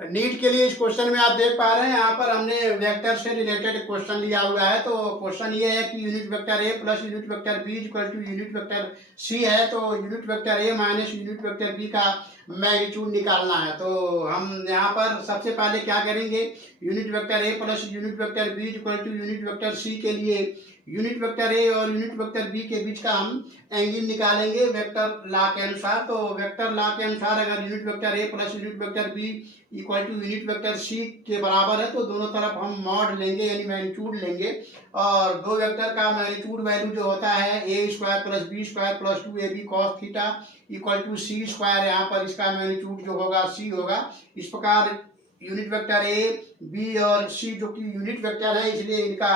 NEET के लिए इस क्वेश्चन में आप देख पा रहे हैं, यहाँ पर हमने वेक्टर से रिलेटेड क्वेश्चन लिया हुआ है। तो क्वेश्चन ये है कि unit vector A plus unit vector B equal to unit vector C है। तो यूनिट वेक्टर ए माइनस यूनिट वेक्टर बी का मैग्नीट्यूड निकालना है। तो हम यहाँ पर सबसे पहले क्या करेंगे, unit vector A plus unit vector B equal to unit vector C के लिए यूनिट वेक्टर ए और यूनिट वेक्टर बी के बीच का हम एंगल निकालेंगे वेक्टर लॉ के अनुसार। तो वेक्टर लॉ के अनुसार अगर unit vector A plus unit vector B equal to unit vector C के बराबर है तो दोनों तरफ हम मॉड लेंगे यानी मैग्नीट्यूड लेंगे, और दो वेक्टर का मैग्नीट्यूड वैल्यू जो होता है a square plus b square plus 2ab cos theta equal to c square, यहाँ पर इसका मैग्नीट्यूड जो होगा सी होगा। इस प्रकार यूनिट वेक्टर ए बी और सी जो कि यूनिट वेक्टर है इसलिए इनका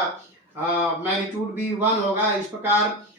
मैग्नीट्यूड भी 1 होगा। इस प्रकार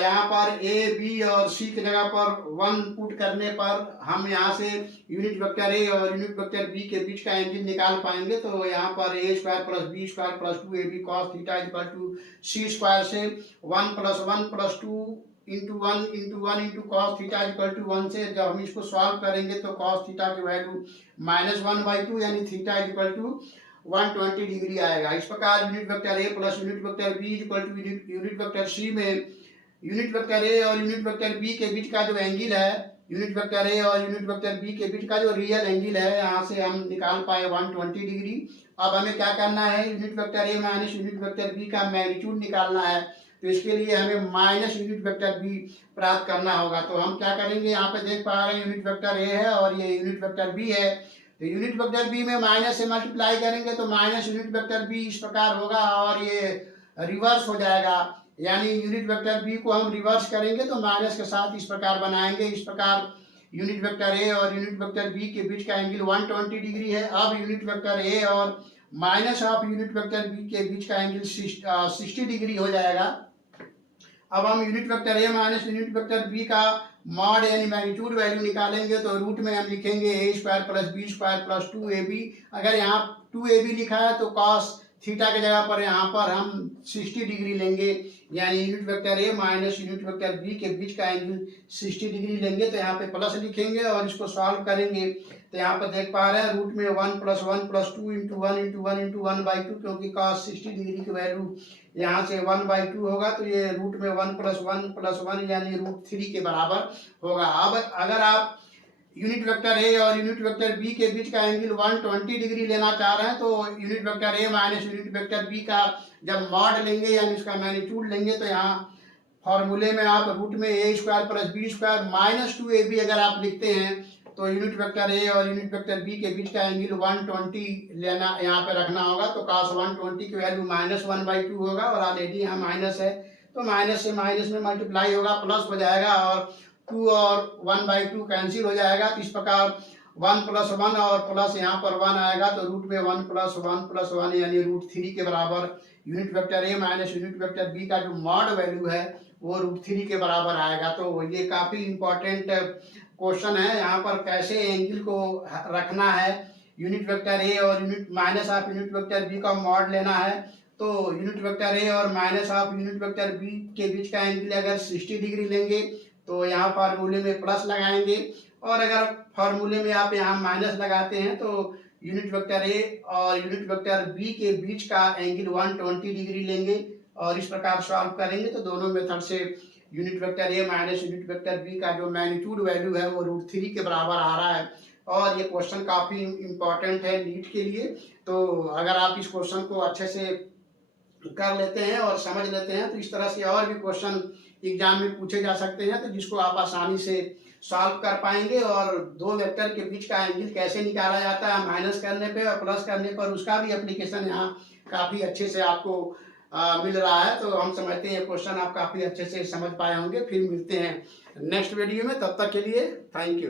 यहाँ पर ए बी और सी की जगह पर 1 पुट करने पर हम यहाँ से यूनिट वेक्टर ए और यूनिट वेक्टर बी के बीच का एंगल निकाल पाएंगे। तो यहाँ पर a square plus b square plus 2ab cos theta equal to c square से 1 plus 2 into 1 into cos theta equal to 1 से जब हम इसको सॉल्व करेंगे तो कॉस थीटा की वैल्यू -1/2 यानी थीटा इक्वल टू 120 डिग्री आएगा। इस प्रकार unit vector A plus unit vector B equal to unit vector C में यूनिट वेक्टर ए और यूनिट वेक्टर बी के बीच का जो एंगल है, यूनिट वेक्टर ए और यूनिट वेक्टर बी के बीच का जो रियल एंगल है यहाँ से हम निकाल पाए 120 डिग्री। अब हमें क्या करना है, यूनिट वेक्टर ए माइनस यूनिट वेक्टर बी का मैग्नीट्यूड निकालना है। तो इसके लिए हमें माइनस यूनिट वेक्टर बी प्राप्त करना होगा। तो हम क्या करेंगे, यहाँ पे देख पा रहे हैं यूनिट वेक्टर ए है और ये यूनिट वेक्टर बी है। तो यूनिट वेक्टर बी में माइनस से मल्टीप्लाई करेंगे तो माइनस यूनिट वेक्टर बी इस प्रकार होगा और ये रिवर्स हो जाएगा, यानी यूनिट वेक्टर बी को हम रिवर्स करेंगे तो माइनस के साथ इस प्रकार बनाएंगे। इस प्रकार यूनिट वेक्टर ए और यूनिट वेक्टर बी के बीच का एंगल 120 डिग्री है। अब यूनिट वेक्टर ए और minus of unit vector B के बीच का एंगल 60 डिग्री हो जाएगा। अब हम यूनिट वेक्टर ए माइनस यूनिट वेक्टर बी का मॉड यानी मैग्नीट्यूड वैल्यू निकालेंगे। तो रूट में हम लिखेंगे a square plus b square plus 2ab। अगर यहाँ 2ab लिखा है तो कॉस थीटा की जगह पर यहाँ पर हम 60 डिग्री लेंगे, यानी यूनिट वेक्टर ए माइनस यूनिट वेक्टर बी के बीच का एंगल 60 डिग्री लेंगे। तो यहाँ पे प्लस लिखेंगे और इसको सॉल्व करेंगे। तो यहाँ पर देख पा रहे हैं रूट में 1 plus 1 plus 2 into 1 into 1 into 1/2, क्योंकि cos 60 डिग्री की वैल्यू यहाँ से 1/2 होगा। तो ये रूट में 1 प्लस 1 यानी √3 के बराबर होगा। अब अगर आप यूनिट वेक्टर ए और यूनिट वेक्टर बी के बीच का एंगल 120 डिग्री लेना चाह रहे हैं तो यूनिट वेक्टर ए माइनस यूनिट वेक्टर बी का जब मॉड लेंगे यानी उसका मैग्नीट्यूड लेंगे तो यहाँ फॉर्मूले में आप रूट में a square plus b square minus 2ab अगर आप लिखते हैं तो यूनिट वेक्टर ए और यूनिट वेक्टर बी के बीच का एंगल 120 लेना यहाँ पे रखना होगा। तो cos 120 की वैल्यू -1/2 होगा और ऑलरेडी यहाँ माइनस है तो माइनस से माइनस में मल्टीप्लाई होगा, प्लस हो जाएगा और 2 और 1/2 कैंसिल हो जाएगा। तो इस प्रकार 1 प्लस 1 और प्लस यहाँ पर 1 आएगा तो रूट में 1 प्लस 1 यानी √3 के बराबर यूनिट वेक्टर ए माइनस यूनिट वेक्टर बी का जो मॉड वैल्यू है वो √3 के बराबर आएगा। तो ये काफ़ी इंपॉर्टेंट क्वेश्चन है। यहाँ पर कैसे एंगल को रखना है, यूनिट वेक्टर ए और unit minus of unit vector B का मॉड लेना है। तो यूनिट वेक्टर ए और minus of unit vector B के बीच का एंगल अगर 60 डिग्री लेंगे तो यहाँ फार्मूले में प्लस लगाएंगे, और अगर फार्मूले में आप यहाँ माइनस लगाते हैं तो यूनिट वेक्टर ए और यूनिट वेक्टर बी के बीच का एंगल 120 डिग्री लेंगे और इस प्रकार सॉल्व करेंगे। तो दोनों मेथड से यूनिट वेक्टर ए माइनस यूनिट वेक्टर बी का जो मैग्नीट्यूड वैल्यू है वो √3 के बराबर आ रहा है। और ये क्वेश्चन काफ़ी इम्पॉर्टेंट है नीट के लिए। तो अगर आप इस क्वेश्चन को अच्छे से कर लेते हैं और समझ लेते हैं तो इस तरह से और भी क्वेश्चन एग्जाम में पूछे जा सकते हैं, तो जिसको आप आसानी से सॉल्व कर पाएंगे। और दो वेक्टर के बीच का एंगल कैसे निकाला जाता है माइनस करने पे और प्लस करने पर, उसका भी एप्लीकेशन यहाँ काफ़ी अच्छे से आपको मिल रहा है। तो हम समझते हैं क्वेश्चन आप काफ़ी अच्छे से समझ पाए होंगे। फिर मिलते हैं नेक्स्ट वीडियो में, तब तक के लिए थैंक यू।